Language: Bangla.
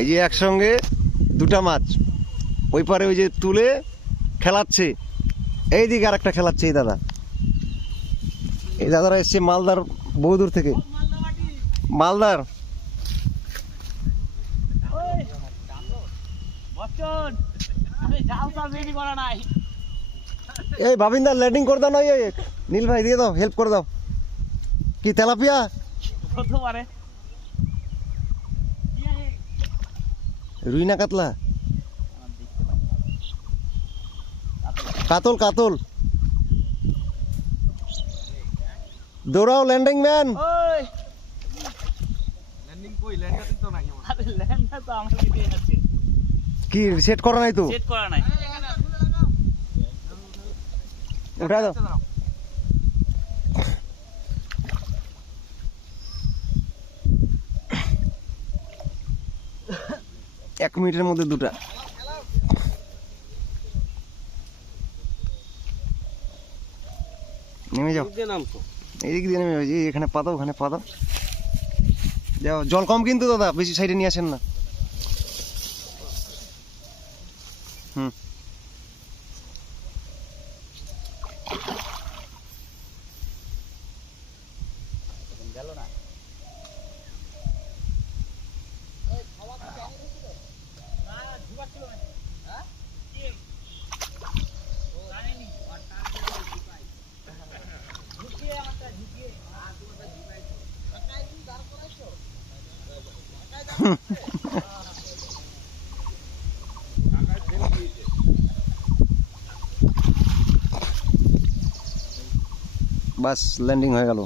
এই যে একসঙ্গে দুটা মাছ ওই পারে ওই যে তুলে খেলাচ্ছে, এই দিকে আর একটা খেলাচ্ছে এই দাদা। এই দাদারা এসছে মালদার বহুদূর থেকে, মালদার। এই বাবিন্দা ল্যান্ডিং করে দাও না, নীল ভাই দিয়ে দাও, হেল্প করে দাও। কি তেলাপিয়া? রুই না কাতলা? কাতল কাতল। দৌড়াও ল্যান্ডিং ম্যান। কি সেট করা নাই তো? সেট করা নাই। উঠা দাও। এক মিনিটের মধ্যে দুটা। নেমে যাও, এইদিক দিয়ে নেমে যাও। এখানে পা দাও, ওখানে পা দাও। যাও, জল কম কিন্তু দাদা, বেশি সাইডে নিয়ে আসেন না। হুম, বাস ল্যান্ডিং হয়ে গেল।